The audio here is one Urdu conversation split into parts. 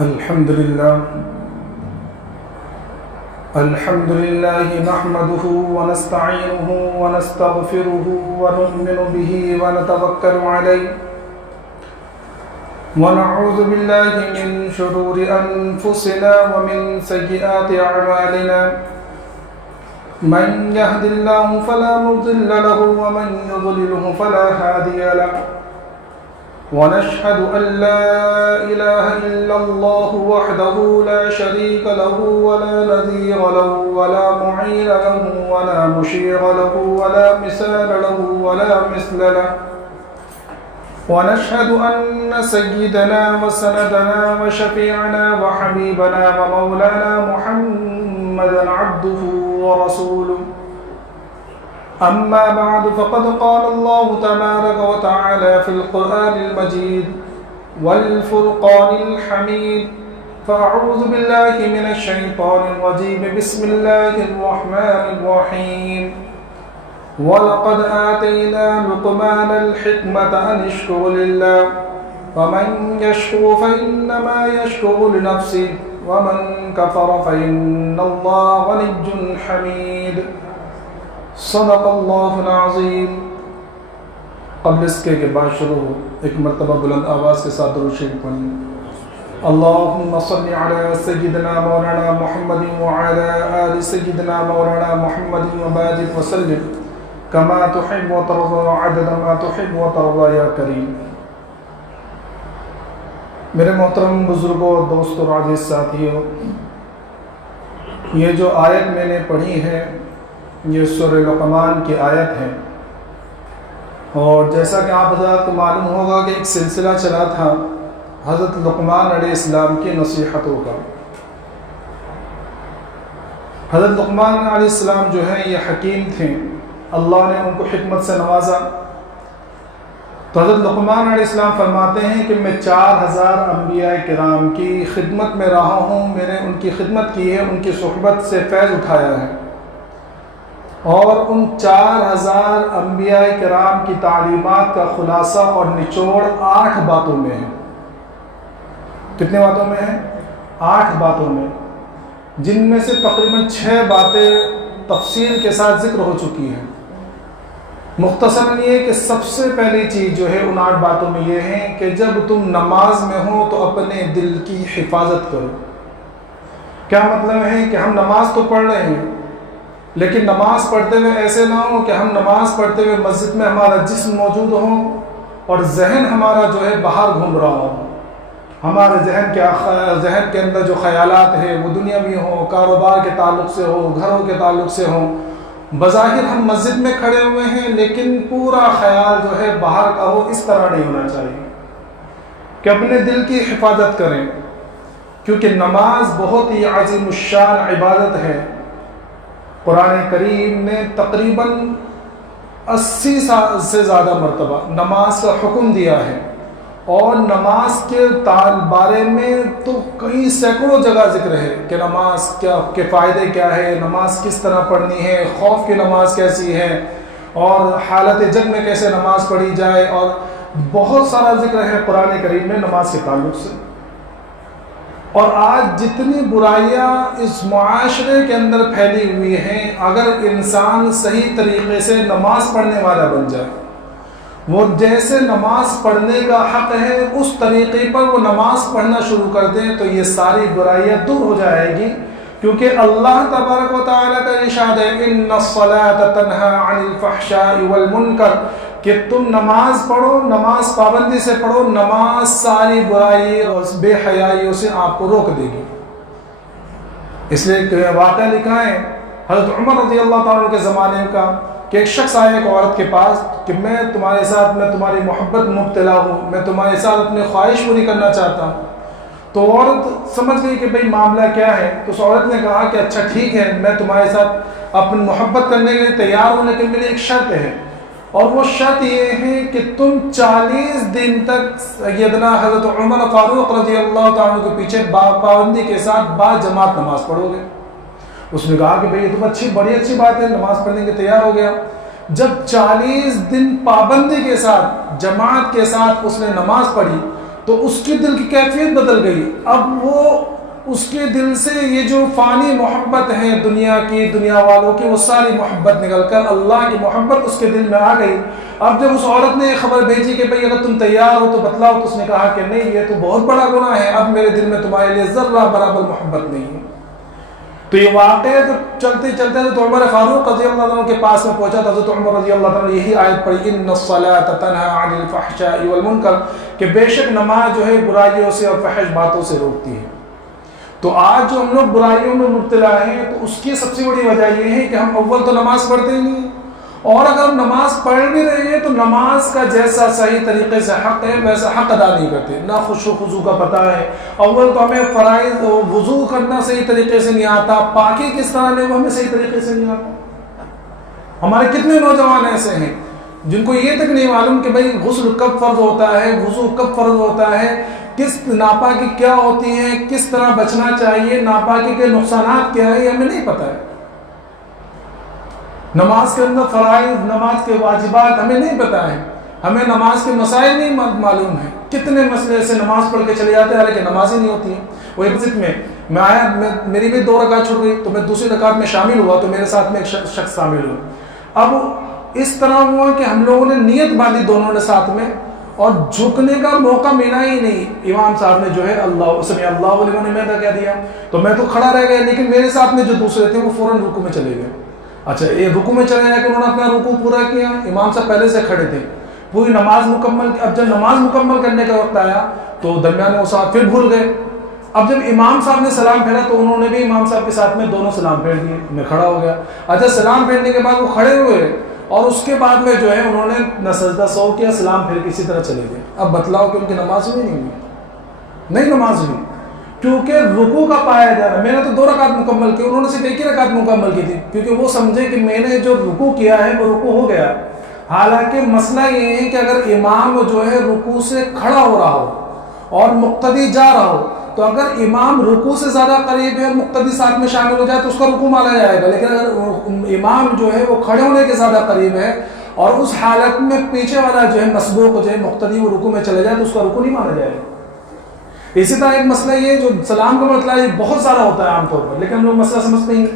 الحمد لله نحمده ونستعينه ونستغفره ونؤمن به ونتوكل عليه ونعوذ بالله من شرور أنفسنا ومن سيئات أعمالنا من يهد الله فلا مضل له ومن يضلله فلا هادي له ونشهد أن لا إله إلا الله وحده لا شريك له ولا نظير له ولا معين له ولا مشير له ولا مثال له ولا مثل له ونشهد أن سيدنا وسندنا وشفيعنا وحبيبنا ومولانا محمدا عبده ورسوله أما بعد فقد قال الله تبارك وتعالى في القرآن المجيد والفرقان الحميد فأعوذ بالله من الشيطان الرجيم بسم الله الرحمن الرحيم ولقد آتينا لقمان الحكمة أن اشكر لله ومن يشكر فإنما يشكر لنفسه ومن كفر فإن الله غني حميد صدق اللہ العظیم۔ قبل اس کے بعد شروع ایک مرتبہ بلند آواز کے ساتھ درود شریف پڑھیں۔ اللہم صلی علی سیدنا مولانا محمد وعلی آل سیدنا مولانا محمد وبارک وسلم کما تحب وترضى عدد ما تحب وترضى یا کریم۔ میرے محترم بزرگوں، دوستوں اور عزیز ساتھیوں، یہ جو آیت میں نے پڑھی ہے یہ سورہ لقمان کی آیت ہے، اور جیسا کہ آپ حضرات کو معلوم ہوگا کہ ایک سلسلہ چلا تھا حضرت لقمان علیہ السلام کی نصیحتوں کا۔ حضرت لقمان علیہ السلام جو ہیں یہ حکیم تھے، اللہ نے ان کو حکمت سے نوازا۔ تو حضرت لقمان علیہ السلام فرماتے ہیں کہ میں 4000 انبیاء کرام کی خدمت میں رہا ہوں، میں نے ان کی خدمت کی ہے، ان کی صحبت سے فیض اٹھایا ہے، اور ان 4000 انبیاء کرام کی تعلیمات کا خلاصہ اور نچوڑ 8 باتوں میں ہے۔ کتنے باتوں میں ہے؟ 8 باتوں میں، جن میں سے تقریباً 6 باتیں تفصیل کے ساتھ ذکر ہو چکی ہیں۔ مختصراً یہ کہ سب سے پہلی چیز جو ہے ان 8 باتوں میں یہ ہے کہ جب تم نماز میں ہو تو اپنے دل کی حفاظت کرو۔ کیا مطلب ہے کہ ہم نماز تو پڑھ رہے ہیں، لیکن نماز پڑھتے ہوئے ایسے نہ ہو کہ ہم نماز پڑھتے ہوئے مسجد میں ہمارا جسم موجود ہو اور ذہن ہمارا جو ہے باہر گھوم رہا ہو، ہمارے ذہن کے اندر جو خیالات ہیں وہ دنیاوی ہوں، کاروبار کے تعلق سے ہو، گھروں کے تعلق سے ہوں۔ بظاہر ہم مسجد میں کھڑے ہوئے ہیں لیکن پورا خیال جو ہے باہر کا ہو، اس طرح نہیں ہونا چاہیے کہ اپنے دل کی حفاظت کریں، کیونکہ نماز بہت ہی عظیم الشان عبادت ہے۔ قرآن کریم نے تقریباً 80 سے زیادہ مرتبہ نماز کا حکم دیا ہے، اور نماز کے بارے میں تو کئی سینکڑوں جگہ ذکر ہے کہ نماز کے فائدے کیا ہے، نماز کس طرح پڑھنی ہے، خوف کی نماز کیسی ہے، اور حالت جنگ میں کیسے نماز پڑھی جائے، اور بہت سارا ذکر ہے قرآن کریم میں نماز کے تعلق سے۔ اور آج جتنی برائیاں اس معاشرے کے اندر پھیلی ہوئی ہیں، اگر انسان صحیح طریقے سے نماز پڑھنے والا بن جائے، وہ جیسے نماز پڑھنے کا حق ہے اس طریقے پر وہ نماز پڑھنا شروع کر دیں تو یہ ساری برائیاں دور ہو جائے گی، کیونکہ اللہ تبارک و تعالیٰ کا ارشاد ہے ان الصلاۃ تنہی عن الفحشاء والمنکر، کہ تم نماز پڑھو، نماز پابندی سے پڑھو، نماز ساری برائی اور بے حیائیوں سے آپ کو روک دے گی۔ اس لیے کہ واقعہ لکھا ہے حضرت عمر رضی اللہ تعالیٰ کے زمانے کا کہ ایک شخص آیا ایک عورت کے پاس کہ میں تمہاری محبت مبتلا ہوں، میں تمہارے ساتھ اپنی خواہش پوری کرنا چاہتا ہوں۔ تو عورت سمجھ گئی کہ بھئی معاملہ کیا ہے، تو اس عورت نے کہا کہ اچھا ٹھیک ہے، میں تمہارے ساتھ اپنی محبت کرنے کے لیے تیار ہوں، لیکن میری ایک شرط ہے، اور وہ شرط یہ ہے کہ تم 40 دن تک سیدنا حضرت عمر فاروق رضی اللہ تعالیٰ کے پیچھے پابندی کے ساتھ باجماعت نماز پڑھو گے۔ اس نے کہا کہ بھئی یہ تو بڑی اچھی بات ہے، نماز پڑھنے کے تیار ہو گیا۔ جب 40 دن پابندی کے ساتھ جماعت کے ساتھ اس نے نماز پڑھی تو اس کے دل کی کیفیت بدل گئی. اب وہ اس کے دل سے یہ جو فانی محبت ہے دنیا کی، دنیا والوں کی، وہ ساری محبت نکل کر اللہ کی محبت اس کے دل میں آ گئی. اب جب اس عورت نے خبر بھیجی کہ بھئی اگر تم تیار ہو تو بتلاؤ، تو اس نے کہا کہ نہیں، یہ تو بہت بڑا گناہ ہے، اب میرے دل میں تمہارے لیے ذرہ برابر محبت نہیں ہے. تو یہ واقعہ جب چلتے چلتے تو عمر فاروق رضی اللہ عنہ کے پاس میں پہنچا تو حضرت عمر رضی اللہ عنہ یہی آیت پڑھی، ان الصلاۃ تنہی عن الفحشاء والمنکر، کہ بے شک نماز جو ہے برائیوں سے اور فحش باتوں سے روکتی ہے. تو آج جو ہم لوگ برائیوں میں مبتلا ہیں تو اس کی سب سے بڑی وجہ یہ ہے کہ ہم اول تو نماز پڑھتے ہی نہیں، اور اگر ہم نماز پڑھ بھی رہے ہیں تو نماز کا جیسا صحیح طریقے سے حق ہے ویسا حق ادا نہیں کرتے. نہ خشوع و خضوع کا پتہ ہے، اول تو ہمیں فرائض وضو کرنا صحیح طریقے سے نہیں آتا، پاکی کس طرح لے وہ ہمیں صحیح طریقے سے نہیں آتا. ہمارے کتنے نوجوان ایسے ہیں جن کو یہ تک نہیں معلوم کہ بھئی غسل کب فرض ہوتا ہے، وضو کب فرض ہوتا ہے، کس ناپاکی کیا ہوتی ہے، کس طرح بچنا چاہیے، ناپاکی کے نقصانات کیا ہے، یہ ہمیں نہیں پتہ ہے. نماز کے اندر فرائض، نماز کے واجبات ہمیں نہیں پتہ ہے، ہمیں نماز کے مسائل نہیں معلوم ہیں. کتنے مسئلے سے نماز پڑھ کے چلے جاتے ہیں حالانکہ نماز ہی نہیں ہوتی ہے. وہ ایک مسجد میں آیا، میری بھی 2 رکعت چھوٹ گئی تو میں دوسری رکعت میں شامل ہوا تو میرے ساتھ میں ایک شخص شامل ہوا. اب اس طرح ہوا کہ ہم لوگوں نے نیت باندھی دونوں نے ساتھ میں، اور جھکنے کا موقع ملا ہی نہیں. امام صاحب نے جو ہے اللہ سمع اللہ لمن حمدہ کہہ دیا تو میں تو کھڑا رہ گیا، لیکن میرے ساتھ میں جو دوسرے تھے وہ فوراً رکوع میں چلے گئے. اچھا، یہ رکوع میں چلے گئے کہ انہوں نے اپنا رکوع پورا کیا، امام صاحب پہلے سے کھڑے تھے، پوری نماز مکمل. اب جب نماز مکمل کرنے کا وقت آیا تو درمیان میں وہ صاحب پھر بھول گئے. اب جب امام صاحب نے سلام پھیرا تو انہوں نے بھی امام صاحب کے ساتھ میں دونوں سلام پھیر دیے. میں کھڑا ہو گیا. اچھا، سلام پھیرنے کے بعد وہ کھڑے ہوئے اور اس کے بعد میں جو ہے انہوں نے نہ سجدہ سہو کیا، سلام پھیر کے اسی طرح چلے گئے. اب بتلاؤ کہ ان کی نماز ہوئی نہیں ہوئی؟ نہیں نماز ہوئی، کیونکہ رکوع کا پایا جا رہا. میں نے تو 2 رکعت مکمل کی، انہوں نے صرف 1 ہی رکعت مکمل کی تھی، کیونکہ وہ سمجھے کہ میں نے جو رکوع کیا ہے وہ رکوع ہو گیا. حالانکہ مسئلہ یہ ہے کہ اگر امام جو ہے رکوع سے کھڑا ہو رہا ہو اور مقتدی جا رہا ہو، تو اگر امام رکوع سے زیادہ قریب ہے اور مقتدی ساتھ میں شامل ہو جائے تو اس کا رکوع مانا جائے گا. لیکن اگر امام جو ہے وہ کھڑے ہونے کے زیادہ قریب ہے اور اس حالت میں پیچھے والا جو ہے مسبوق جو ہے مقتدی وہ رکوع میں چلے جائے تو اس کا رکوع نہیں مانا جائے گا. اسی طرح ایک مسئلہ یہ جو سلام کا مسئلہ یہ بہت سارا ہوتا ہے عام طور پر، لیکن ہم لوگ مسئلہ سمجھتے ہیں.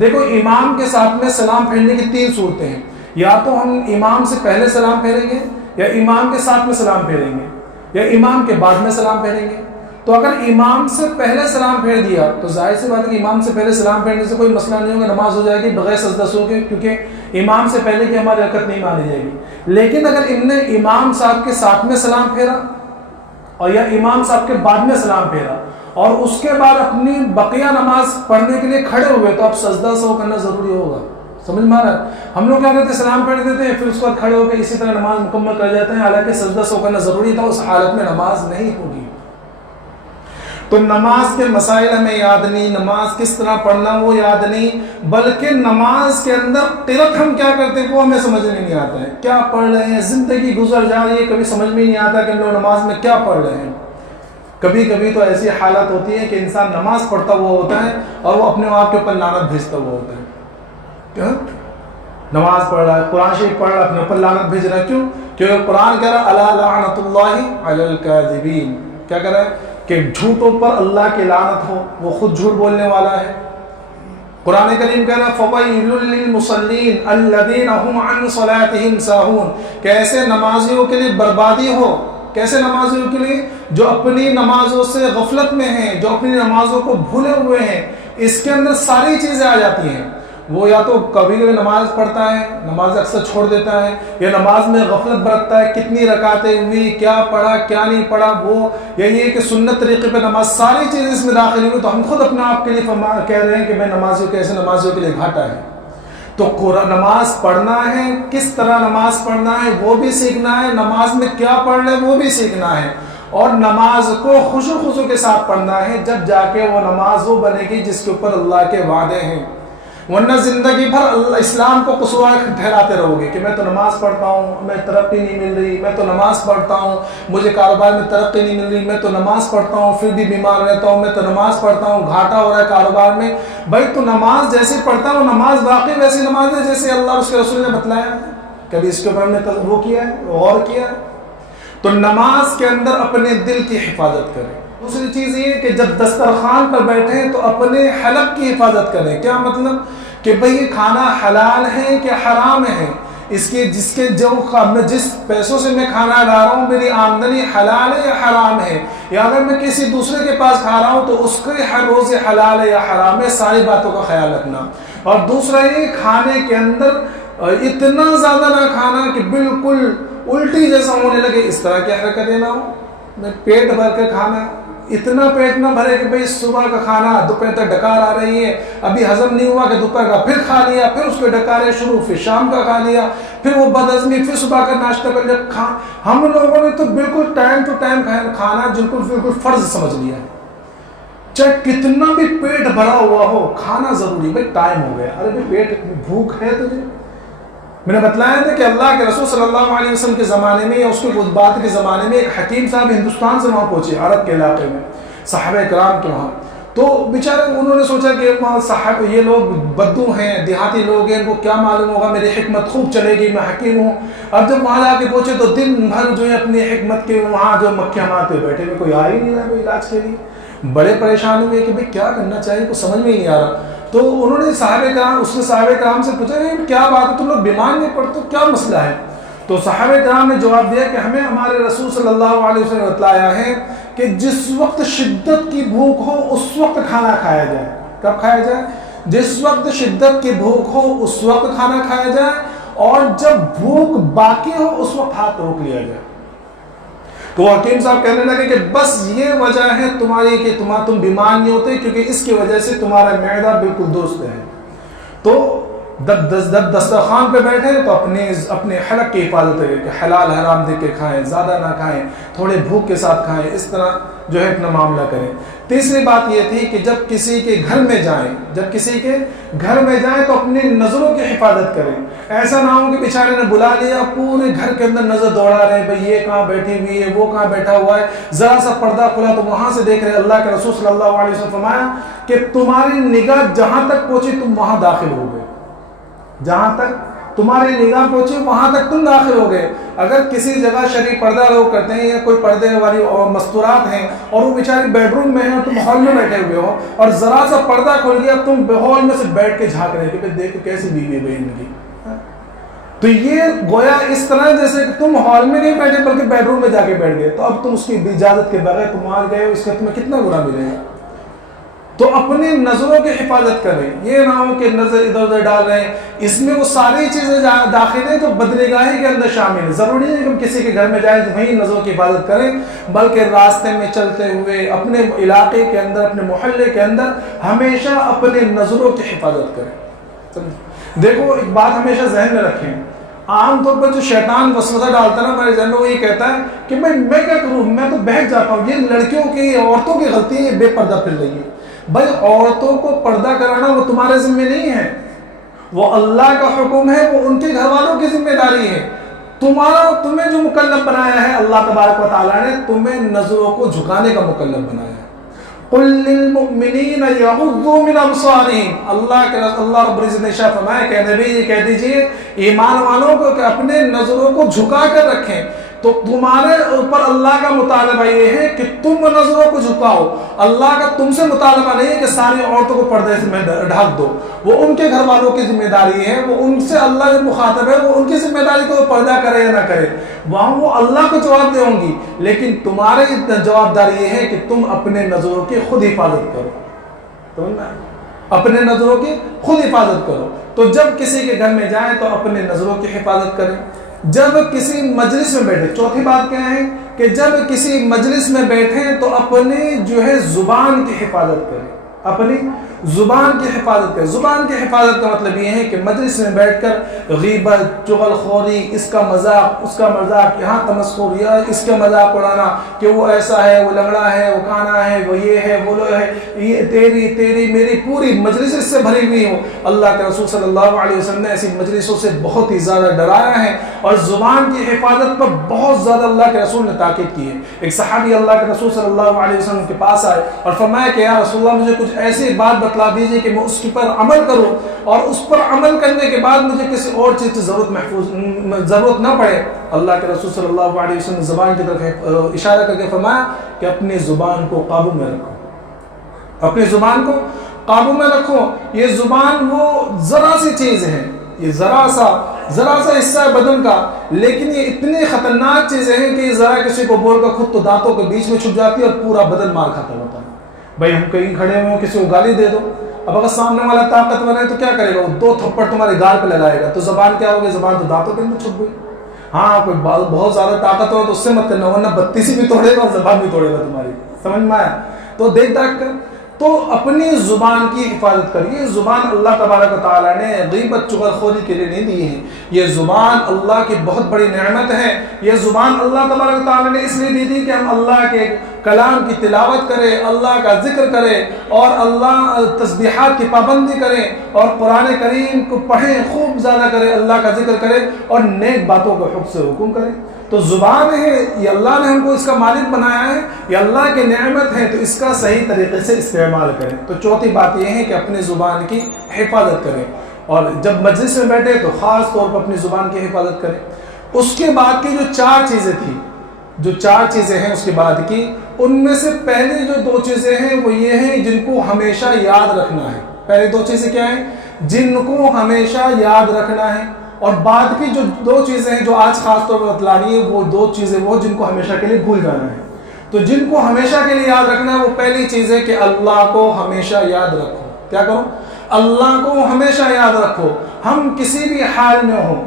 دیکھو، امام کے ساتھ میں سلام پھیرنے کی 3 صورتیں ہیں. یا تو ہم امام سے پہلے سلام پھیریں گے، یا امام کے ساتھ میں سلام پھیریں گے، یا امام کے بعد میں سلام پھیریں گے. تو اگر امام سے پہلے سلام پھیر دیا تو ظاہر سی بات ہے کہ امام سے پہلے سلام پھیرنے سے کوئی مسئلہ نہیں ہوگا، نماز ہو جائے گی بغیر سجدہ سہو کے، کیونکہ امام سے پہلے کی ہماری حرکت نہیں مانی جائے گی. لیکن اگر ان نے امام صاحب کے ساتھ میں سلام پھیرا اور یا امام صاحب کے بعد میں سلام پھیرا اور اس کے بعد اپنی بقیہ نماز پڑھنے کے لیے کھڑے ہوئے تو اب سجدہ سہو کرنا ضروری ہوگا. سمجھ میں آ رہا ہے؟ ہم لوگ کیا کرتے ہیں، سلام پھیر دیتے ہیں پھر اس کے بعد کھڑے ہو کے اسی طرح نماز مکمل کر جاتے ہیں، حالانکہ سجدہ سہو کرنا ضروری تھا. اس حالت میں نماز نہیں ہوگی. تو نماز کے مسائل ہمیں یاد نہیں، نماز کس طرح پڑھنا وہ یاد نہیں، بلکہ نماز کے اندر قرأت ہم کیا کرتے ہیں وہ ہمیں سمجھ نہیں آتا ہے. کیا پڑھ رہے ہیں، زندگی گزر جا رہی ہے، کبھی سمجھ میں نہیں آتا کہ ہم لوگ نماز میں کیا پڑھ رہے ہیں. کبھی کبھی تو ایسی حالت ہوتی ہے کہ انسان نماز پڑھتا ہوا ہوتا ہے اور وہ اپنے آپ کے اوپر لعنت بھیجتا ہوا ہوتا ہے. کیا نماز پڑھ رہا ہے، قرآن شریف پڑھ رہا ہے، اپنے اوپر لعنت بھیج رہا ہے. کیوں؟ کیونکہ قرآن کہہ رہا ہے الا لعنت اللہ علی الکاذبین. کیا کہہ رہا ہے کہ جھوٹوں پر اللہ کی لعنت ہو، وہ خود جھوٹ بولنے والا ہے. قرآن کریم کہہ رہا ہے فویل للمصلین الذین هم عن صلاتهم ساہون. کیسے نمازیوں کے لیے بربادی ہو، کیسے نمازیوں کے لیے جو اپنی نمازوں سے غفلت میں ہیں، جو اپنی نمازوں کو بھولے ہوئے ہیں. اس کے اندر ساری چیزیں آ جاتی ہیں. وہ یا تو کبھی کبھی نماز پڑھتا ہے، نماز اکثر چھوڑ دیتا ہے، یا نماز میں غفلت برتتا ہے، کتنی رکعتیں ہوئی، کیا پڑھا کیا نہیں پڑھا. وہ یہی ہے کہ سنت طریقے پہ نماز، ساری چیزیں اس میں داخل ہوئی تو ہم خود اپنے آپ کے لیے کہہ رہے ہیں کہ میں نمازیوں کے ایسے نمازیوں کے لیے گھاٹا ہے. تو نماز پڑھنا ہے، کس طرح نماز پڑھنا ہے وہ بھی سیکھنا ہے، نماز میں کیا پڑھ رہے وہ بھی سیکھنا ہے، اور نماز کو خشوع خضوع کے ساتھ پڑھنا ہے. جب جا کے وہ نماز وہ بنے گی جس کے اوپر اللہ کے وعدے ہیں. ورنہ زندگی بھر اسلام کو قصور ٹھہراتے رہو گے کہ میں تو نماز پڑھتا ہوں، میں ترقی نہیں مل رہی، میں تو نماز پڑھتا ہوں، مجھے کاروبار میں ترقی نہیں مل رہی، میں تو نماز پڑھتا ہوں پھر بھی بیمار رہتا ہوں، میں تو نماز پڑھتا ہوں گھاٹا ہو رہا ہے کاروبار میں. بھائی تو نماز جیسے پڑھتا ہوں، نماز واقعی ویسی نماز ہے جیسے اللہ اور اس کے رسول نے بتلایا. کبھی اس کے اوپر ہم نے وہ کیا ہے، غور کیا ہے؟ تو نماز کے اندر اپنے دل کی حفاظت کریں۔ دوسری چیز یہ کہ جب دسترخوان پر بیٹھیں تو اپنے حلق کی حفاظت کریں۔ کیا مطلب کہ بھئی یہ کھانا حلال ہے کہ حرام ہے، میں جس پیسوں سے میں کھانا لا رہا ہوں میری آمدنی حلال ہے یا حرام ہے، یا اگر میں کسی دوسرے کے پاس کھا رہا ہوں تو اس کے ہر روز حلال ہے یا حرام ہے، ساری باتوں کا خیال رکھنا۔ اور دوسرا یہ کھانے کے اندر اتنا زیادہ نہ کھانا کہ بالکل الٹی جیسا ہونے لگے، اس طرح کی حرکتیں نہ ہو۔ میں پیٹ بھر کے کھانا، اتنا پیٹ نہ بھرے کہ بھئی صبح کا کھانا دوپہر تک ڈکار آ رہی ہے، ابھی ہضم نہیں ہوا کہ دوپہر کا پھر کھا لیا، پھر اس کے ڈکارے شروع، پھر شام کا کھا لیا، پھر وہ بدہضمی، پھر صبح کا ناشتہ کر لیا۔ ہم لوگوں نے تو بالکل ٹائم ٹو ٹائم کھانا بالکل فرض سمجھ لیا ہے، چاہے کتنا بھی پیٹ بھرا ہوا ہو کھانا ضروری۔ بھئی ٹائم ہو گیا، ارے بھئی پیٹ بھوک ہے تجھے؟ میں نے بتلایا تھا کہ اللہ کے رسول صلی اللہ علیہ وسلم کے زمانے میں یا اس کے بعد کے زمانے میں ایک حکیم صاحب ہندوستان سے وہاں پہنچے، عرب کے علاقے میں، صحابہ کرام کے وہاں۔ تو بیچارے انہوں نے سوچا کہ وہاں یہ لوگ بدو ہیں، دیہاتی لوگ ہیں، ان کو کیا معلوم ہوگا میری حکمت خوب چلے گی، میں حکیم ہوں۔ اب جب وہاں جا کے پہنچے تو دن بھر جو ہے اپنی حکمت کے وہاں جو مکھیاں مارتے بیٹھے ہوئے، کوئی آ ہی نہیں رہا کوئی علاج کے لیے۔ بڑے پریشان ہوئے کہ بھئی کیا کرنا چاہیے، کچھ سمجھ میں ہی نہیں آ رہا۔ تو انہوں نے صحابہ کرام سے پوچھا کہ کیا بات ہے، تم لوگ بیمار نہیں پڑتے، کیا مسئلہ ہے؟ تو صحابہ کرام نے جواب دیا کہ ہمیں ہمارے رسول صلی اللہ علیہ وسلم نے بتلایا ہے کہ جس وقت شدت کی بھوک ہو اس وقت کھانا کھایا جائے۔ کب کھایا جائے؟ جس وقت شدت کی بھوک ہو اس وقت کھانا کھایا جائے، اور جب بھوک باقی ہو اس وقت ہاتھ روک لیا جائے۔ تو حکیم صاحب کہنے لگے کہ بس یہ وجہ ہے تمہاری کہ تم بیمار نہیں ہوتے، کیونکہ اس کی وجہ سے تمہارا معدہ بالکل درست ہے۔ تو جب دسترخوان پہ بیٹھے تو اپنے حلق کی حفاظت کریں کہ حلال حرام دیکھ کے کھائیں، زیادہ نہ کھائیں، تھوڑے بھوک کے ساتھ کھائیں، اس طرح جو ہے اپنا معاملہ کریں۔ تیسری بات یہ تھی کہ جب کسی کے گھر میں جائیں تو اپنی نظروں کی حفاظت کریں۔ ایسا نہ ہو کہ بیچارے نے بلا لیا، پورے گھر کے اندر نظر دوڑا رہے ہیں، بھئی یہ کہاں بیٹھی ہوئی ہے، وہ کہاں بیٹھا ہوا ہے، ذرا سا پردہ کھلا تو وہاں سے دیکھ رہے۔ اللہ کے رسول صلی اللہ علیہ وسلم فرمایا کہ تمہاری نگاہ جہاں تک پہنچی تم وہاں داخل ہو گئے، جہاں تک تمہاری نگاہ پہنچی وہاں تک تم داخل ہو گئے۔ اگر کسی جگہ شرعی پردہ لوگ کرتے ہیں یا کوئی پردے والی مستورات ہیں اور وہ بیچارے بیڈ روم میں ہیں اور تم ہال میں بیٹھے ہوئے ہو اور ذرا سا پردہ کھل گیا، تم ہال میں سے بیٹھ کے جھانک رہے کہ دیکھو کیسی بیوی ہے ان کی، تو یہ گویا اس طرح جیسے کہ تم ہال میں نہیں بیٹھے بلکہ بیڈ روم میں جا کے بیٹھ گئے، تو اب تم اس کی اجازت کے بغیر تم وہاں گئے ہو، اس کا تمہیں کتنا برا ملے گا۔ تو اپنی نظروں کی حفاظت کریں، یہ نہ ہو کہ نظر ادھر ادھر ڈال رہے ہیں، اس میں وہ ساری چیزیں داخل ہیں جو بدنگاہی کے اندر شامل ہیں۔ ضروری نہیں کہ ہم کسی کے گھر میں جائیں تو وہیں نظروں کی حفاظت کریں، بلکہ راستے میں چلتے ہوئے اپنے علاقے کے اندر، اپنے محلے کے اندر ہمیشہ اپنے نظروں کی حفاظت کریں۔ دیکھو ایک بات ہمیشہ ذہن میں رکھیں، عام طور پر جو شیطان وسوسہ ڈالتا ہے نا ہمارے ذہن میں، وہ یہ کہتا ہے کہ میں کیا کروں، میں تو بہک جاتا ہوں، یہ لڑکیوں کی عورتوں کی غلطی ہے، یہ بے پردہ پھر رہی ہے۔ بھائی عورتوں کو پردہ کرانا وہ تمہارے ذمہ نہیں ہے، وہ اللہ کا حکم ہے، وہ ان کے گھر والوں کی ذمہ داری ہے۔ تمہیں جو مکلف بنایا ہے اللہ تبارک و تعالیٰ نے، تمہیں نظروں کو جھکانے کا مکلف بنایا ہے۔ قُلْ لِلْمُؤْمِنِينَ يَغُضُّوا مِنْ أَبْصَارِهِمْ، اللہ رب العزت نے ارشاد فرمایا کہ نبی یہ کہہ دیجئے ایمان والوں کو کہ اپنے نظروں کو جھکا کر رکھیں۔ تو تمہارے اوپر اللہ کا مطالبہ یہ ہے کہ تم نظروں کو جھکاؤ، اللہ کا تم سے مطالبہ نہیں ہے کہ ساری عورتوں کو پردے سے ڈھک دو، وہ ان کے گھر والوں کی ذمہ داری ہے، وہ ان سے اللہ جو مخاطب ہے وہ ان کی ذمہ داری کو پردہ کرے یا نہ کرے، وہاں وہ اللہ کو جواب دے ہوں گی، لیکن تمہاری جواب داری یہ ہے کہ تم اپنے نظروں کی خود حفاظت کرو، اپنے نظروں کی خود حفاظت کرو۔ تو جب کسی کے گھر میں جائیں تو اپنے نظروں کی حفاظت کریں۔ جب کسی مجلس میں بیٹھے، چوتھی بات کیا ہے کہ جب کسی مجلس میں بیٹھیں تو اپنی جو ہے زبان کی حفاظت کریں، اپنی زبان کی حفاظت کریں۔ زبان کی حفاظت کا مطلب یہ ہے کہ مجلس میں بیٹھ کر غیبت، چغل خوری، اس کا مذاق اس کا مذاق، یہاں تمسخر یا اس کا مذاق اڑانا کہ وہ ایسا ہے، وہ لنگڑا ہے، وہ کانا ہے، وہ یہ ہے، وہ لو ہے، یہ تیری میری پوری مجلس اس سے بھری ہوئی ہو۔ اللہ کے رسول صلی اللہ علیہ وسلم نے ایسی مجلسوں سے بہت ہی زیادہ ڈرایا ہے، اور زبان کی حفاظت پر بہت زیادہ اللہ کے رسول نے تاکید کی ہے۔ ایک صحابی اللہ کے رسول صلی اللہ علیہ وسلم کے پاس آئے اور فرمایا کہ یا رسول اللہ مجھے کچھ ایسی بات بتلا دیجیے کہ میں اس کے پر عمل کروں، اور اس پر عمل کرنے کے بعد مجھے کسی اور چیز کی ضرورت نہ پڑے۔ اللہ کے رسول صلی اللہ علیہ وسلم نے زبان کی طرف اشارہ کر کے فرمایا کہ اپنی زبان کو قابو میں رکھو، اپنی زبان کو قابو میں رکھو۔ یہ زبان وہ ذرا سی چیز ہے، یہ ذرا سا حصہ ہے بدن کا، لیکن یہ اتنی خطرناک چیزیں ہیں کہ یہ ذرا کسی کو بول کر خود تو دانتوں کے بیچ میں چھپ جاتی ہے اور پورا بدن مار کھاتا ہوتا ہے۔ بھائی ہم کہیں کھڑے ہوئے کسی کو گالی دے دو، اب اگر سامنے والا طاقتور ہے تو کیا کرے گا؟ وہ 2 تھپڑ تمہارے گال پہ لگائے گا، تو زبان کیا ہوگی؟ زبان تو دانتوں کے اندر چھپ گئی۔ ہاں کوئی بہت زیادہ طاقت ہو تو اس سے مت کرنا، ورنہ 32 بھی توڑے گا اور زبان بھی توڑے گا تمہاری۔ سمجھ میں آیا؟ تو دیکھ کر تو اپنی زبان کی حفاظت کریے۔ زبان اللہ تبارک و تعالیٰ نے غیبت چغلخوری کے لیے نہیں دی ہے، یہ زبان اللہ کی بہت بڑی نعمت ہے۔ یہ زبان اللہ تبارک و تعالیٰ نے اس لیے دی تھی کہ ہم اللہ کے کلام کی تلاوت کریں، اللہ کا ذکر کریں، اور اللہ تسبیحات کی پابندی کریں، اور قرآن کریم کو پڑھیں، خوب زیادہ کریں، اللہ کا ذکر کریں، اور نیک باتوں کو حق سے حکم کریں۔ تو زبان ہے یہ اللہ نے ہم کو اس کا مالک بنایا ہے، یہ اللہ کی نعمت ہے، تو اس کا صحیح طریقے سے استعمال کریں۔ تو چوتھی بات یہ ہے کہ اپنی زبان کی حفاظت کریں، اور جب مجلس میں بیٹھے تو خاص طور پر اپنی زبان کی حفاظت کریں۔ اس کے بعد کی جو 4 چیزیں تھیں، جو 4 چیزیں ہیں اس کے بعد کی، ان میں سے پہلی جو 2 چیزیں ہیں وہ یہ ہیں جن کو ہمیشہ یاد رکھنا ہے۔ پہلے 2 چیزیں کیا ہیں؟ جن کو ہمیشہ یاد رکھنا ہے، اور بعد کی جو 2 چیزیں ہیں جو آج خاص طور پر بتلانی ہے، وہ 2 چیزیں وہ جن کو ہمیشہ کے لیے بھول جانا ہے۔ تو جن کو ہمیشہ کے لیے یاد رکھنا ہے، وہ پہلی چیز ہے کہ اللہ کو ہمیشہ یاد رکھو۔ کیا کرو؟ اللہ کو ہمیشہ یاد رکھو۔ ہم کسی بھی حال میں ہو،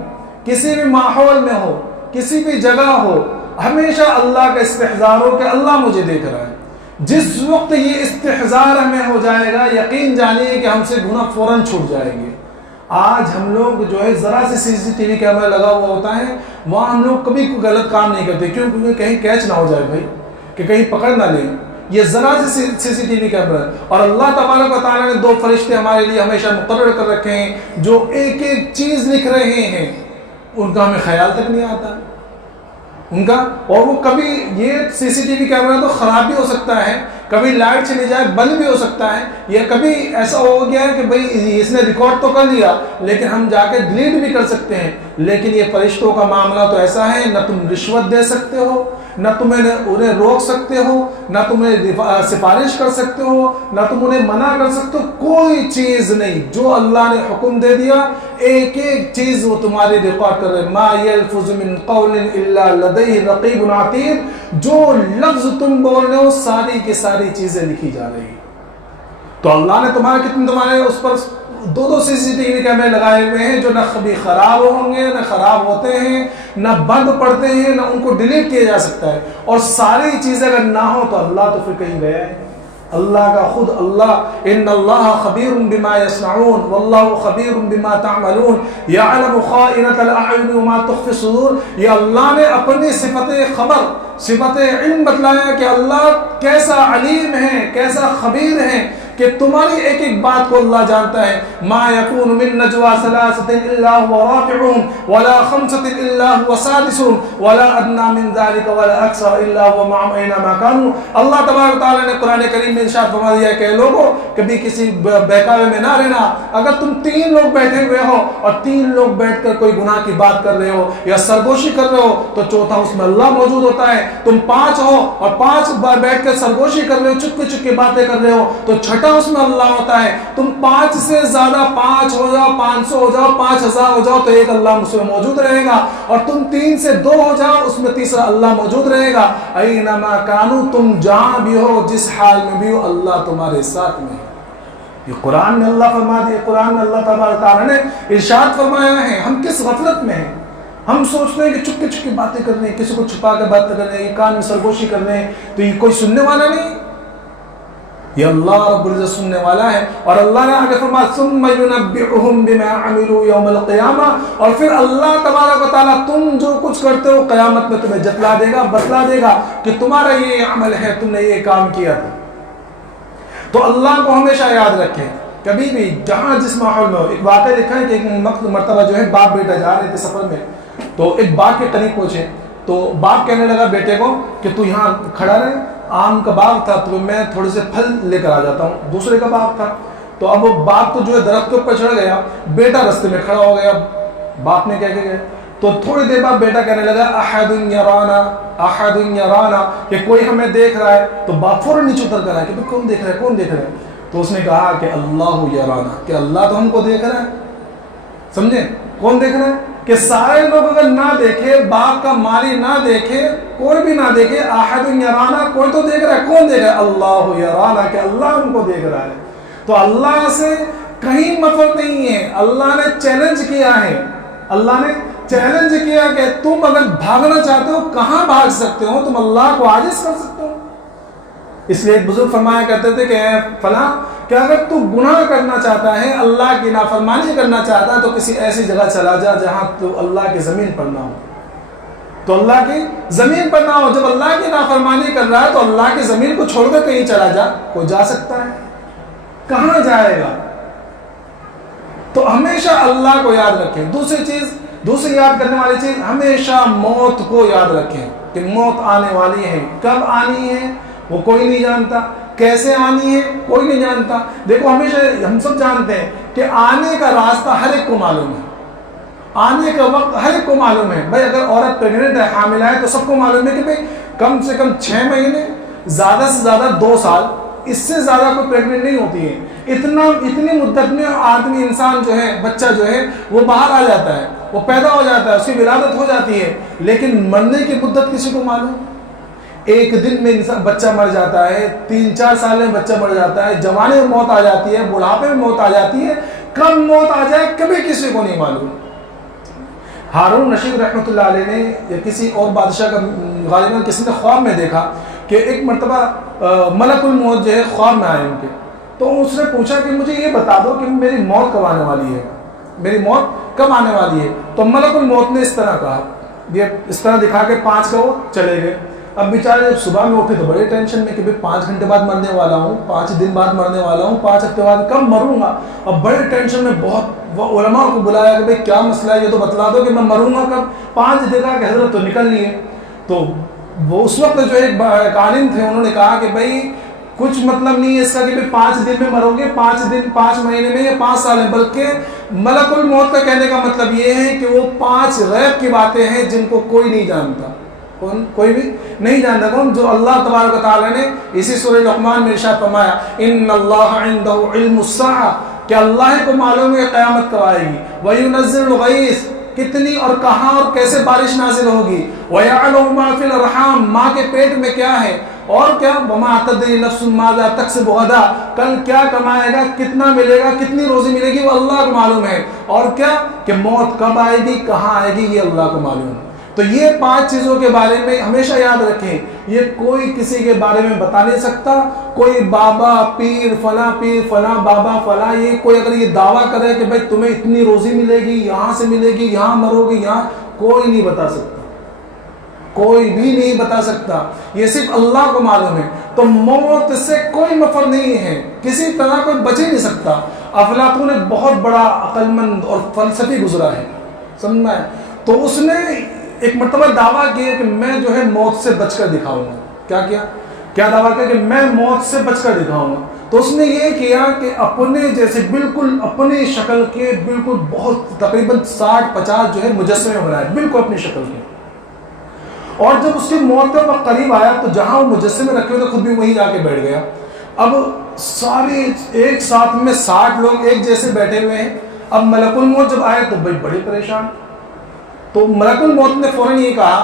کسی بھی ماحول میں ہو، کسی بھی جگہ ہو، ہمیشہ اللہ کا استحضار ہو کہ اللہ مجھے دیکھ رہا ہے۔ جس وقت یہ استحضار ہمیں ہو جائے گا، یقین جانیے کہ ہم سے گناہ فوراً چھوٹ جائیں گے۔ آج ہم لوگ جو ہے ذرا سے CCTV کیمرہ لگا ہوا ہوتا ہے، وہاں ہم لوگ کبھی کوئی غلط کام نہیں کرتے، کیوں؟ کیونکہ کہیں کیچ نہ ہو جائے بھائی، کہ کہیں پکڑ نہ لیں۔ یہ ذرا سے CCTV کیمرہ، اور اللہ تبارک و تعالیٰ نے 2 فرشتے ہمارے لیے ہمیشہ مقرر کر رکھے ہیں جو ایک ایک چیز لکھ رہے ہیں، ان کا ہمیں خیال تک نہیں آتا ان کا۔ اور وہ کبھی یہ CCTV کیمرہ تو خراب بھی ہو سکتا ہے، کبھی لائٹ چلی جائے بند بھی ہو سکتا ہے، یا کبھی ایسا ہو گیا ہے کہ بھئی اس نے ریکارڈ تو کر لیا لیکن ہم جا کے ڈیلیٹ بھی کر سکتے ہیں۔ لیکن یہ فرشتوں کا معاملہ تو ایسا ہے، نہ تم رشوت دے سکتے ہو، نہ تم انہیں روک سکتے ہو، نہ تم انہیں سفارش کر سکتے ہو، نہ تم انہیں منع کر سکتے ہو، کوئی چیز نہیں۔ جو اللہ نے حکم دے دیا، ایک ایک چیز وہ تمہاری ریکارڈ کر رہے۔ ما یلفظ من قول الا لدیہ رقیب عتید، جو لفظ تم بول رہے ہو ساری کی ساری چیزیں لکھی جا رہی ہیں۔ تو اللہ نے تمہارے اس پر 2 CCTV کیمرے لگائے ہوئے ہیں جو نہ کبھی خراب ہوں گے، نہ خراب ہوتے ہیں، نہ بند پڑتے ہیں، نہ ان کو ڈیلیٹ کیا جا سکتا ہے۔ اور ساری چیزیں اگر نہ ہو تو اللہ تو پھر کہیں گیا ہے۔ اللہ کا خود اللہ، ان اللہ خبیر بما یصنعون واللہ خبیر بما تعملون یعلم خائنۃ الاعین وما تخفی الصدور۔ یہ اللہ نے اپنی صفت خبر، صفت علم بتلایا کہ اللہ کیسا علیم ہے، کیسا خبیر ہے، کہ تمہاری ایک ایک بات کو اللہ جانتا ہے۔ ما یکون من نجوا ثلاثۃ الا هو رابعهم ولا خمسۃ الا هو سادسهم ولا ادنى من ذلك ولا اکثر الا هو معهم اينما كانوا۔ اللہ تبارک و تعالی نے قرآن کریم میں ارشاد فرما دیا کہ لوگوں کبھی کسی بہکاوے میں نہ رہنا۔ اگر تم 3 لوگ بیٹھے ہوئے ہو اور 3 لوگ بیٹھ کر کوئی گناہ کی بات کر رہے ہو یا سرگوشی کر رہے ہو تو چوتھا اس میں اللہ موجود ہوتا ہے۔ تم 5 ہو اور 5 بار بیٹھ کر سرگوشی کر رہے ہو، چپکے چپکے باتیں کر رہے ہو تو چھٹا اس میں اللہ ہوتا ہے۔ تم 5 سے زیادہ 5 ہو جاؤ، 500 ہو جاؤ، 5000 ہو جاؤ تو ایک اللہ اس میں موجود رہے گا، اور تم 3 سے 2 ہو جاؤ اس میں تیسرا اللہ موجود رہے گا۔ اینما کانوا، تم جہاں بھی ہو، جس حال میں بھی ہو، اللہ تمہارے ساتھ میں ہے۔ یہ قرآن میں اللہ فرما دیا، قرآن میں اللہ تبارک تعالیٰ نے ارشاد فرمایا ہے۔ ہم کس غفلت میں ہیں؟ ہم سوچتے ہیں کہ چپکے چپکے باتیں کر رہے ہیں، کسی کو چھپا کر بات کر رہے ہیں، یہ کان میں سرگوشی کر رہے ہیں تو یہ کوئی سننے والا نہیں۔ یہ اللہ رب العزت سننے والا ہے۔ اور اللہ نے آگے فرمایا ثم ينبئهم بما عملوا يوم القیامہ، اور پھر اللہ تبارک و تعالیٰ تم جو کچھ کرتے ہو قیامت میں تمہیں جتلا دے گا، بتلا دے گا کہ تمہارا یہ عمل ہے، تم نے یہ کام کیا تھا۔ تو اللہ کو ہمیشہ یاد رکھیں، کبھی بھی جہاں جس ماحول میں ہو۔ ایک واقعہ لکھا ہے کہ ایک مرتبہ جو ہے باپ بیٹا جا رہے تھے سفر میں، تو ایک باغ کے قریب پہنچے تو باپ کہنے لگا بیٹے کو کہ تو یہاں کھڑا رہے، آم کا باغ تھا تو میں تھوڑے سے پھل لے کر آ جاتا ہوں۔ دوسرے کا باغ تھا تو اب وہ باپ تو جو ہے درخت کے اوپر چڑھ گیا، بیٹا رستے میں کھڑا ہو گیا، باپ نے کہہ کے گیا، تو تھوڑی دیر بعد بیٹا کہنے لگا احد یرانا احد یرانا، کہ کوئی ہمیں دیکھ رہا ہے. تو باپ فوراً نیچے اتر کر آیا کہ کون دیکھ رہا ہے، کون دیکھ رہا ہے؟ تو اس نے کہا کہ اللہ یرانا، کہ اللہ تو ہم کو دیکھ رہا ہے. سمجھے کون دیکھ رہا ہے؟ کہ سارے لوگ اگر نہ دیکھے، باپ کا مالی نہ دیکھے، کوئی بھی نہ دیکھے، احد یرانا، کوئی تو دیکھ رہا ہے. کون دیکھ رہا ہے؟ اللہ یرانا، کہ اللہ ہم کو دیکھ رہا ہے. تو اللہ سے کہیں مفر نہیں ہے. اللہ نے چیلنج کیا ہے، اللہ نے چیلنج کیا کہ تم اگر بھاگنا چاہتے ہو کہاں بھاگ سکتے ہو، تم اللہ کو عاجز کر سکتے ہو. اس لیے ایک بزرگ فرمایا کرتے تھے کہ اے فلاں، کہ اگر تو گناہ کرنا چاہتا ہے، اللہ کی نافرمانی کرنا چاہتا ہے، تو کسی ایسی جگہ چلا جا جہاں تو اللہ کی زمین پر نہ ہو. تو اللہ کی زمین پر نہ ہو. جب اللہ کی نافرمانی کر رہا ہے تو اللہ کی زمین کو چھوڑ کر کہیں چلا جا. کوئی جا سکتا ہے؟ کہاں جائے گا؟ تو ہمیشہ اللہ کو یاد رکھیں. دوسری یاد کرنے والی چیز، ہمیشہ موت کو یاد رکھیں کہ موت آنے والی ہے. کب آنی ہے وہ کوئی نہیں جانتا، کیسے آنی ہے کوئی نہیں جانتا. دیکھو ہمیشہ ہم سب جانتے ہیں کہ آنے کا راستہ ہر ایک کو معلوم ہے، آنے کا وقت ہر ایک کو معلوم ہے. بھائی اگر عورت پریگننٹ ہے، حاملہ ہے، تو سب کو معلوم ہے کہ بھائی کم سے کم 6 مہینے، زیادہ سے زیادہ 2 سال، اس سے زیادہ کوئی پریگننٹ نہیں ہوتی ہے. اتنی مدت میں آدمی، انسان جو ہے، بچہ جو ہے وہ باہر آ جاتا ہے، وہ پیدا ہو جاتا ہے، اس کی ولادت ہو جاتی ہے. لیکن مرنے کی مدت کسی کو معلوم؟ ایک دن میں انسان بچہ مر جاتا ہے، 3-4 سال میں بچہ مر جاتا ہے، جوانی میں موت آ جاتی ہے، بڑھاپے میں موت آ جاتی ہے. کب موت آ جائے کبھی کسی کو نہیں معلوم. ہارون رشید رحمۃ اللہ علیہ نے یا کسی اور بادشاہ کا غالباً کسی نے خواب میں دیکھا کہ ایک مرتبہ ملک الموت جو ہے خواب میں آئے ان کے. تو اس نے پوچھا کہ مجھے یہ بتا دو کہ میری موت کب آنے والی ہے، میری موت کب آنے والی ہے. تو ملک الموت نے اس طرح کہا، یہ اس طرح دکھا کے 5 کا وہ چلے گئے. اب بیچارے جب صبح میں اٹھے تو بڑے ٹینشن میں کہ بھائی 5 گھنٹے بعد مرنے والا ہوں، 5 دن بعد مرنے والا ہوں، 5 ہفتے بعد کب مروں گا. اب بڑے ٹینشن میں بہت علماء کو بلایا کہ بھائی کیا مسئلہ ہے، یہ تو بتلا دو کہ میں مروں گا کب. 5 دن کہ حضرت تو نکل لیے. تو وہ اس وقت جو ایک عالم تھے، انہوں نے کہا کہ بھائی کچھ مطلب نہیں ہے اس کا کہ 5 دن میں مرو گے، 5 دن 5 مہینے میں یا 5 سال میں، بلکہ ملک الموت کا کہنے کا مطلب یہ ہے کہ وہ 5 غیب کی باتیں ہیں جن کو کوئی نہیں جانتا. کوئی بھی نہیں جانتا. کون؟ جو اللہ تبارک و تعالیٰ نے اسی سورہ لقمان میں ارشاد فرمایا ان اللہ عنده علم الساعہ، کہ اللہ کو معلوم ہے قیامت کب آئے گی. وَيُنَزِّلُ الْغَيْثَ، کتنی اور کہاں اور کیسے بارش نازل ہوگی. وَيَعْلَمُ مَا فِي الْأَرْحَامِ، ماں کے پیٹ میں کیا ہے. اور کیا وَمَا تَدْرِي نَفْسٌ مَاذَا تَكْسِبُ غَدًا، کل کیا کمائے گا، کتنا ملے گا، کتنی روزی ملے گی، وہ اللہ کو معلوم ہے. اور کیا کہ موت کب آئے گی، کہاں آئے گی، یہ اللہ کو معلوم ہے. تو یہ 5 چیزوں کے بارے میں ہمیشہ یاد رکھیں. یہ کوئی کسی کے بارے میں بتا نہیں سکتا. کوئی بابا پیر فلاں بابا فلاں، یہ کوئی اگر یہ دعویٰ کرے کہ بھائی تمہیں اتنی روزی ملے گی، یہاں سے ملے گی، یہاں مرو گی، یہاں، کوئی نہیں بتا سکتا، کوئی بھی نہیں بتا سکتا. یہ صرف اللہ کو معلوم ہے. تو موت سے کوئی مفر نہیں ہے، کسی طرح کوئی بچ ہی نہیں سکتا. افلاطون ایک بہت بڑا عقل مند اور فلسفی گزرا ہے، سمجھنا ہے. تو اس نے ایک مرتبہ دعویٰ کیا کہ میں جو ہے موت سے بچ کر دکھاؤں گا. کیا دعویٰ کیا کہ میں موت سے بچ کر دکھاؤں گا. تو اس نے یہ کیا کہ اپنے جیسے بالکل اپنی شکل کے بالکل بہت تقریباً 60-50 جو ہے مجسمے بنائے بالکل اپنی شکل کے. اور جب اس کی موت کا وقت قریب آیا تو جہاں وہ مجسمے رکھے ہوئے خود بھی وہیں جا کے بیٹھ گیا. اب سارے ایک ساتھ میں 60 لوگ ایک جیسے بیٹھے ہوئے ہیں. اب ملک الموت جب آئے تو بھائی بڑے پریشان. تو ملک الموت نے فوراً یہ کہا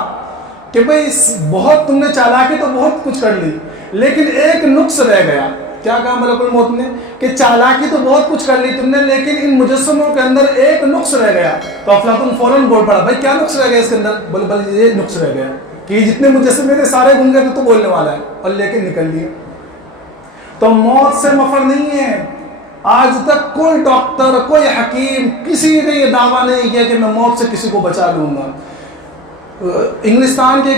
کہ بھائی بہت تم نے چالاکی تو بہت کچھ کر لی، لیکن ایک نقص رہ گیا. کیا کہا ملک الموت نے؟ کہ چالاکی تو بہت کچھ کر لی تم نے، لیکن ان مجسموں کے اندر ایک نقص رہ گیا. تو افلاطون فوراً بول پڑا، بھائی کیا نقص رہ گیا اس کے اندر؟ بولے یہ نقص رہ گیا کہ یہ جتنے مجسمے تھے سارے گم گئے تو بولنے والا ہے، اور لے کے نکل لیے. تو موت سے مفر نہیں ہے. آج تک کوئی ڈاکٹر، کوئی حکیم، کسی نے یہ دعویٰ نہیں کیا کہ میں موت سے کسی کو بچا لوں گا. انگلستان کے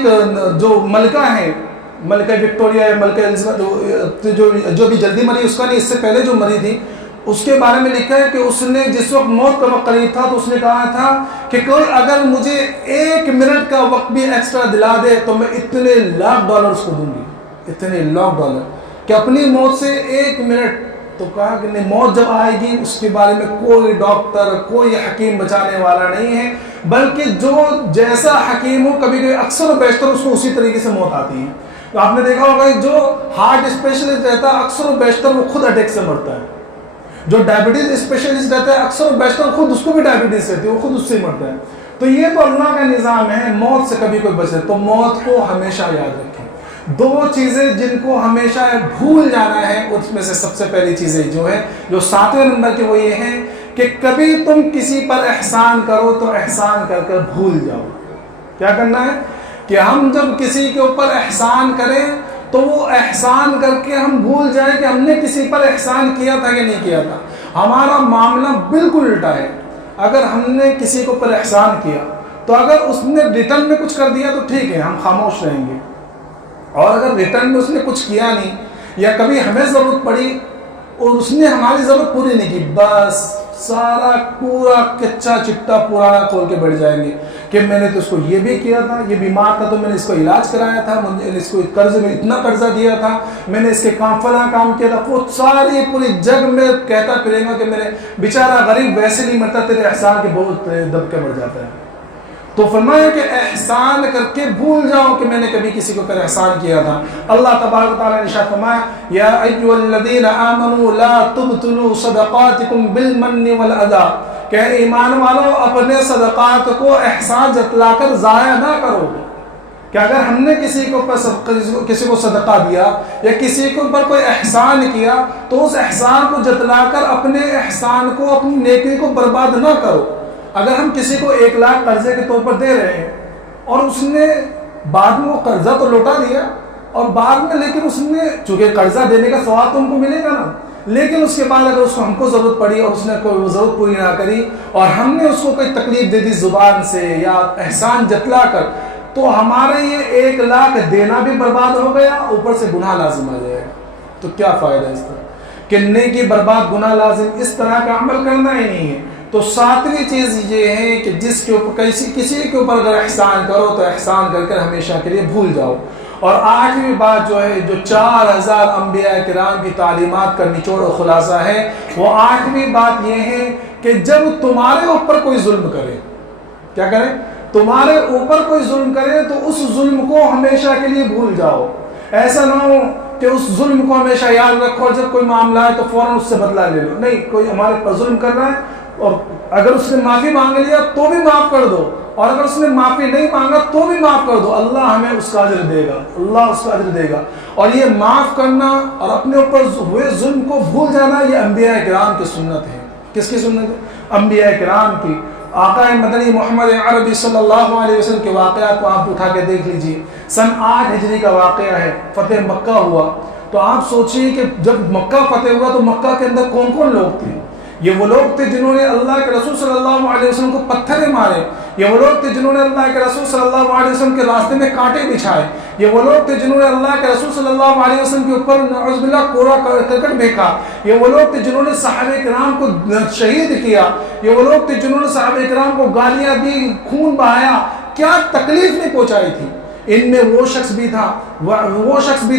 جو ملکہ ہیں، ملکہ وکٹوریہ یا ملکہ الزبتھ جو بھی جلدی مری، اس کا نہیں، اس سے پہلے جو مری تھی، اس کے بارے میں لکھا ہے کہ اس نے جس وقت موت کا وقت قریب تھا تو اس نے کہا تھا کہ کوئی اگر مجھے 1 منٹ کا وقت بھی ایکسٹرا دلا دے تو میں اتنے $1,00,000 کو دوں گی، اتنے $1,00,000 کہ اپنی موت سے 1 منٹ. تو کہا کہ نہیں، موت جب آئے گی اس کے بارے میں کوئی ڈاکٹر کوئی حکیم بچانے والا نہیں ہے، بلکہ جو جیسا حکیم ہو کبھی کبھی اکثر و بیشتر اس کو اسی طریقے سے موت آتی ہے۔ تو آپ نے دیکھا ہوگا جو ہارٹ اسپیشلسٹ رہتا ہے اکثر و بیشتر وہ خود اٹیک سے مرتا ہے، جو ڈائبٹیز اسپیشلسٹ رہتا ہے اکثر و بیشتر خود اس کو بھی ڈائبٹیز رہتی ہے، وہ خود اس سے مرتا ہے۔ تو یہ تو اللہ کا نظام ہے، موت سے کبھی کوئی بچے، تو موت کو ہمیشہ یاد رکھیں۔ دو چیزیں جن کو ہمیشہ بھول جانا ہے، اس میں سے سب سے پہلی چیزیں جو 7ویں نمبر کی وہ یہ ہیں کہ کبھی تم کسی پر احسان کرو تو احسان کر کر بھول جاؤ۔ کیا کرنا ہے کہ ہم جب کسی کے اوپر احسان کریں تو وہ احسان کر کے ہم بھول جائیں کہ ہم نے کسی پر احسان کیا تھا کہ نہیں کیا تھا۔ ہمارا معاملہ بالکل الٹا ہے، اگر ہم نے کسی کے اوپر احسان کیا تو اگر اس نے ریٹرن میں کچھ کر دیا تو ٹھیک ہے، ہم خاموش رہیں گے، اور اگر ریٹرن میں اس نے کچھ کیا نہیں یا کبھی ہمیں ضرورت پڑی اور اس نے ہماری ضرورت پوری نہیں کی، بس سارا پورا کچا چٹا پرانا کھول کے بیٹھ جائیں گے کہ میں نے تو اس کو یہ بھی کیا تھا، یہ بیمار تھا تو میں نے اس کو علاج کرایا تھا، میں نے اس کو قرض میں اتنا قرضہ دیا تھا، میں نے اس کے فلاں کام کیا تھا۔ وہ ساری پوری جگ میں کہتا پھرے گا کہ میرے بیچارہ غریب ویسے نہیں مرتا، تیرے احسان کے بہت دب کے مر جاتا ہے۔ تو فرمایا کہ احسان کر کے بھول جاؤ کہ میں نے کبھی کسی کو پر احسان کیا تھا۔ اللہ تبارک و تعالیٰ نے ارشاد فرمایا یا ایھا الذین آمنوا لا تبطلوا صدقاتکم بالمن والاذی، کہ ایمان والو اپنے صدقات کو احسان جتلا کر ضائع نہ کرو، کہ اگر ہم نے کسی کو صدقہ دیا یا کسی کے اوپر کوئی احسان کیا تو اس احسان کو جتلا کر اپنے احسان کو اپنی نیکی کو برباد نہ کرو۔ اگر ہم کسی کو 1 لاکھ قرضے کے طور پر دے رہے ہیں اور اس نے بعد میں وہ قرضہ تو لوٹا دیا اور بعد میں لیکن اس نے چونکہ قرضہ دینے کا ثواب تو ہم کو ملے گا نا، لیکن اس کے بعد اگر اس کو ہم کو ضرورت پڑی اور اس نے کوئی ضرورت پوری نہ کری اور ہم نے اس کو کوئی تکلیف دے دی زبان سے یا احسان جتلا کر، تو ہمارے یہ 1 لاکھ دینا بھی برباد ہو گیا، اوپر سے گناہ لازم آ جائے گا۔ تو کیا فائدہ اس طرح کہ نیکی برباد گناہ لازم، اس طرح کا عمل کرنا ہی نہیں ہے۔ تو 7ویں چیز یہ ہے کہ جس کے اوپر کسی کے اوپر اگر احسان کرو تو احسان کر کر ہمیشہ کے لیے بھول جاؤ۔ اور 8ویں بات جو 4000 انبیاء کرام کی تعلیمات کا نچوڑ و خلاصہ ہے، وہ 8ویں بات یہ ہے کہ جب تمہارے اوپر کوئی ظلم کرے، کیا کرے؟ تمہارے اوپر کوئی ظلم کرے تو اس ظلم کو ہمیشہ کے لیے بھول جاؤ۔ ایسا نہ ہو کہ اس ظلم کو ہمیشہ یاد رکھو اور جب کوئی معاملہ ہے تو فوراً اس سے بدلہ لے لو۔ نہیں، کوئی ہمارے پر ظلم کر رہا ہے اور اگر اس نے معافی مانگ لیا تو بھی معاف کر دو، اور اگر اس نے معافی نہیں مانگا تو بھی معاف کر دو، اللہ ہمیں اس کا اجر دے گا، اللہ اس کا اجر دے گا۔ اور یہ معاف کرنا اور اپنے اوپر ہوئے ظلم کو بھول جانا یہ انبیاء کرام کی سنت ہے۔ کس کی سنت ہے؟ انبیاء کرام کی۔ آقا مدنی محمد عربی صلی اللہ علیہ وسلم کے واقعات کو آپ اٹھا کے دیکھ لیجئے۔ سن 8 ہجری کا واقعہ ہے، فتح مکہ ہوا۔ تو آپ سوچئے کہ جب مکہ فتح ہوا تو مکہ کے اندر کون کون لوگ تھے؟ یہ وہ لوگ تھے جنہوں نے اللہ کے رسول صلی اللہ علیہ وسلم کو پتھریں مارے، یہ وہ لوگ تھے جنہوں نے اللہ کے رسول صلی اللہ علیہ وسلم کے راستے میں کانٹے بچھائے، یہ وہ لوگ تھے جنہوں نے اللہ کے رسول صلی اللہ علیہ وسلم کے اوپر نعوذ باللہ کوڑا کرکٹ پھینکا، یہ وہ لوگ تھے جنہوں نے صحابہ کرام کو شہید کیا، یہ وہ لوگ تھے جنہوں نے صحابہ کرام کو گالیاں دی، خون بہایا، کیا تکلیف نہیں پہنچائی تھی۔ ان میں وہ شخص بھی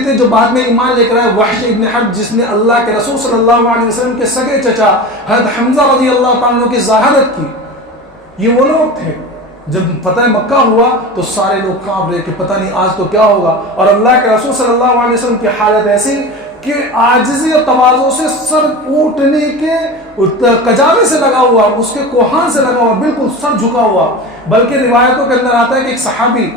تھے جو بعد میں ایمان لے کر آئے، وحش ابن حرب، جس نے اللہ کے رسول صلی اللہ علیہ وسلم کے سگے چچا حضرت حمزہ رضی اللہ تعالیٰ عنہ کی ظہارت کی۔ یہ وہ لوگ تھے جب فتح مکہ ہوا تو سارے لوگ کانپ رہے کہ پتہ نہیں آج تو کیا ہوگا، اور اللہ کے رسول صلی اللہ علیہ وسلم کی حالت ایسی کہ عاجزی اور تواضع سے سر اونٹنے کے کجاوے سے لگا ہوا، اس کے کوہان سے لگا ہوا، بالکل سر جھکا ہوا۔ بلکہ روایتوں کے اندر آتا ہے کہ ایک صحابی،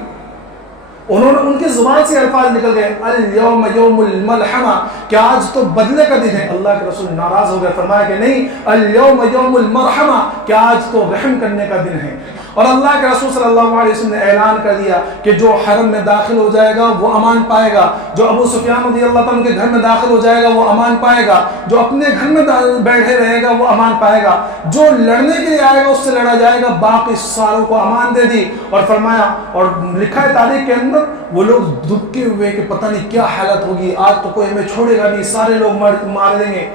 انہوں نے ان کی زبان سے الفاظ نکل گئے الیوم یوم الملحمہ، کہ آج تو بدلے کا دن ہے۔ اللہ کے رسول ناراض ہو گئے، فرمایا کہ نہیں، الیوم یوم المرحمہ، کہ آج تو رحم کرنے کا دن ہے۔ اور اللہ کے رسول صلی اللہ علیہ وسلم نے اعلان کر دیا کہ جو حرم میں داخل ہو جائے گا وہ امان پائے گا، جو ابو سفیان رضی اللہ تعالیٰ کے گھر میں داخل ہو جائے گا وہ امان پائے گا، جو اپنے گھر میں بیٹھے رہے گا وہ امان پائے گا، جو لڑنے کے لیے آئے گا اس سے لڑا جائے گا، باقی ساروں کو امان دے دی۔ اور فرمایا، اور لکھا ہے تاریخ کے اندر، وہ لوگ دکھے ہوئے کہ پتہ نہیں کیا حالت ہوگی، آج تو کوئی ہمیں چھوڑے گا نہیں، سارے لوگ مار دیں گے۔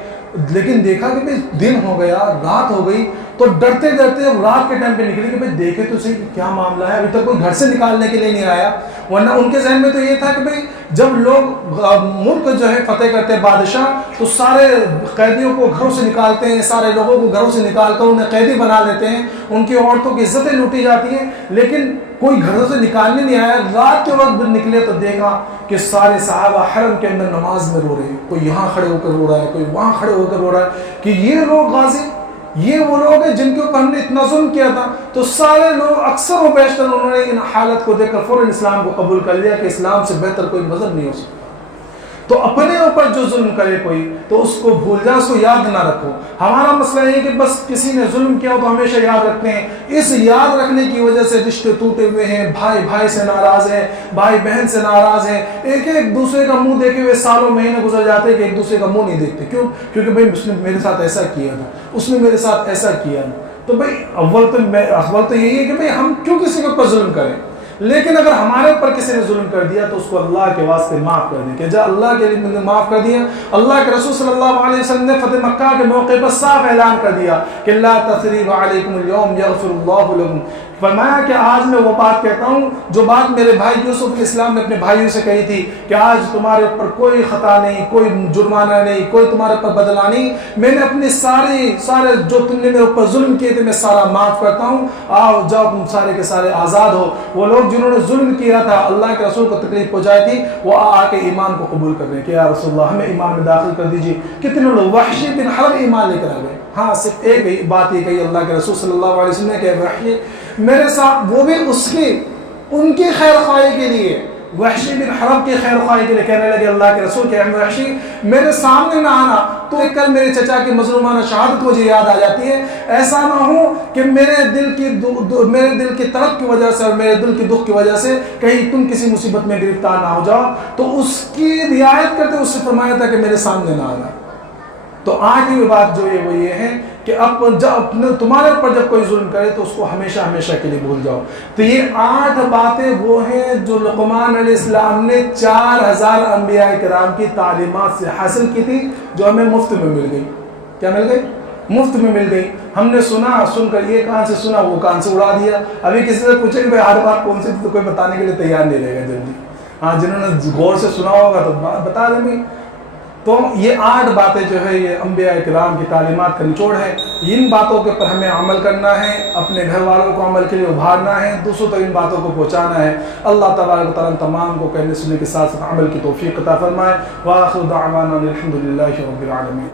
لیکن دیکھا کہ دن ہو گیا، رات ہو گئی، تو ڈرتے ڈرتے اب رات کے ٹائم پہ نکلے کہ بھائی دیکھے تو صحیح کیا معاملہ ہے، ابھی تک کوئی گھر سے نکالنے کے لیے نہیں آیا. ورنہ ان کے ذہن میں تو یہ تھا کہ بھائی جب لوگ ملک جو ہے فتح کرتے ہیں بادشاہ، تو سارے قیدیوں کو گھروں سے نکالتے ہیں، سارے لوگوں کو گھروں سے نکال کر انہیں قیدی بنا لیتے ہیں، ان کی عورتوں کی عزتیں لوٹی جاتی ہیں. لیکن کوئی گھروں سے نکالنے نہیں آیا. رات کے وقت نکلے تو دیکھا کہ سارے صحابہ حرم کے اندر نماز میں رو رہے ہیں، کوئی یہاں کھڑے ہو کر رو رہا ہے، کوئی وہاں کھڑے ہو کر رو رہا ہے کہ یہ لوگ غازی، یہ وہ لوگ ہیں جن کے اوپر ہم نے اتنا ظلم کیا تھا. تو سارے لوگ اکثر و بیشتر انہوں نے ان حالت کو دیکھ کر فوراً اسلام کو قبول کر لیا کہ اسلام سے بہتر کوئی مذہب نہیں ہو سکتا. تو اپنے اوپر جو ظلم کرے کوئی تو اس کو بھول جا، اس کو یاد نہ رکھو. ہمارا مسئلہ یہ ہے کہ بس کسی نے ظلم کیا تو ہمیشہ یاد رکھتے ہیں. اس یاد رکھنے کی وجہ سے رشتے ٹوٹے ہوئے ہیں، بھائی بھائی سے ناراض ہیں، بھائی بہن سے ناراض ہیں، ایک دوسرے کا منہ دیکھے ہوئے سالوں مہینے گزر جاتے ہیں کہ ایک دوسرے کا منہ نہیں دیکھتے. کیوں؟ کیونکہ بھائی اس نے میرے ساتھ ایسا کیا تھا، اس نے میرے ساتھ ایسا کیا. تو بھائی اول تو یہی ہے کہ بھائی ہم کیوں کسی کے اوپر ظلم کریں. لیکن اگر ہمارے اوپر کسی نے ظلم کر دیا تو اس کو اللہ کے واسطے معاف کر دیں کہ جا اللہ کے لیے معاف کر دیا. اللہ کے رسول صلی اللہ علیہ وسلم نے فتح مکہ کے موقع پر صاف اعلان کر دیا کہ لا تثریب علیکم اليوم یغفر اللہ لکم. فرمایا کہ آج میں وہ بات کہتا ہوں جو بات میرے بھائی یوسف علیہ السلام نے اپنے بھائیوں سے کہی تھی کہ آج تمہارے اوپر کوئی خطا نہیں، کوئی جرمانہ نہیں، کوئی تمہارے اوپر بدلہ نہیں. میں نے اپنے سارے جو تم نے میرے اوپر ظلم کیے تھے میں سارا معاف کرتا ہوں. آؤ جاؤ تم سارے کے سارے آزاد ہو. وہ لوگ جنہوں نے ظلم کیا تھا، اللہ کے رسول کو تکلیف پہنچائی تھی، وہ آ کے ایمان کو قبول کر رہے ہیں کہ یا رسول اللہ ہمیں ایمان میں داخل کر دیجیے. کتنے لوگ وحشی بن حرب ایمان لے کر آ گئے. ہاں صرف ایک بات یہ کہی اللہ کے رسول صلی اللہ علیہ وسلم نے کہ وحشی میرے ساتھ، وہ بھی ان کی خیر خواہی کے لیے، وحشی بن حرب کی خیر خواہی کے لیے کہنے لگے اللہ کے رسول کہ وحشی میرے سامنے نہ آنا، تو کل میرے چچا کی مظلومانہ شہادت مجھے یاد آ جاتی ہے. ایسا نہ ہو کہ میرے دل کی طرف کی وجہ سے اور میرے دل کی دکھ کی وجہ سے کہیں تم کسی مصیبت میں گرفتار نہ ہو جاؤ. تو اس کی رعایت کرتے اس سے فرمایا تھا کہ میرے سامنے نہ آنا. تو آخری بات جو ہے وہ یہ ہے کہ اب جب تمہارے اوپر جب کوئی ظلم کرے تو اس کو ہمیشہ ہمیشہ کے لیے بھول جاؤ. تو یہ 8 باتیں وہ ہیں جو لقمان علیہ السلام نے 4000 انبیاء کرام کی تعلیمات سے حاصل کی تھی، جو ہمیں مفت میں مل گئی. کیا مل گئی؟ مفت میں مل گئی. ہم نے سن کر یہ کان سے سنا وہ کان سے اڑا دیا. ابھی کسی سے پوچھیں کہ ہر بات کون سی تھی تو کوئی بتانے کے لیے تیار نہیں رہے گا جلدی. ہاں جنہوں نے غور سے سنا ہوگا تو بتا دیں گے. تو یہ 8 باتیں جو ہے یہ انبیاء کرام کی تعلیمات کا نچوڑ ہے. ان باتوں کے اوپر ہمیں عمل کرنا ہے، اپنے گھر والوں کو عمل کے لیے ابھارنا ہے، دوسروں تک ان باتوں کو پہنچانا ہے. اللہ تبارک و تعالیٰ تمام کو کہنے سننے کے ساتھ ساتھ عمل کی توفیق عطا فرمائے. وآخر دعوانا الحمد للہ رب العالمین.